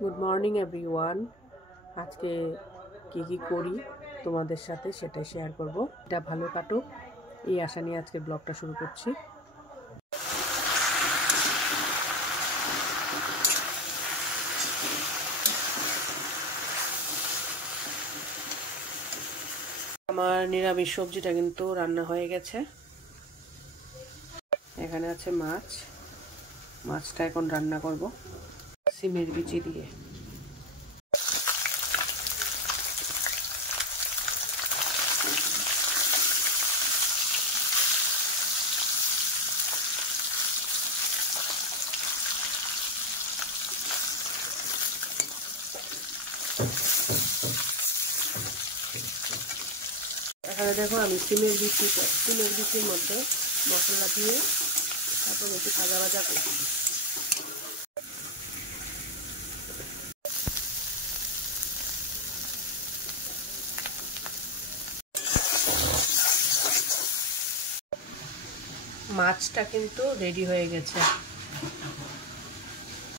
Good morning everyone. আজকে কি করি তোমাদের সাথে সেটাই শেয়ার করব। এটা ভালো কাটুক এই আশা নিয়ে আজকে ব্লগটা শুরু করছি। আমার নিরামিষ সবজিটা কিন্তু রান্না হয়ে গেছে। এখানে আছে মাছটা এখন রান্না করব সিমের বিচি দিয়ে। এখানে দেখো আমি সিমের বিচির মধ্যে মশলা দিয়ে তারপর একটু ভাজা করছি। মাছটা কিন্তু রেডি হয়ে গেছে।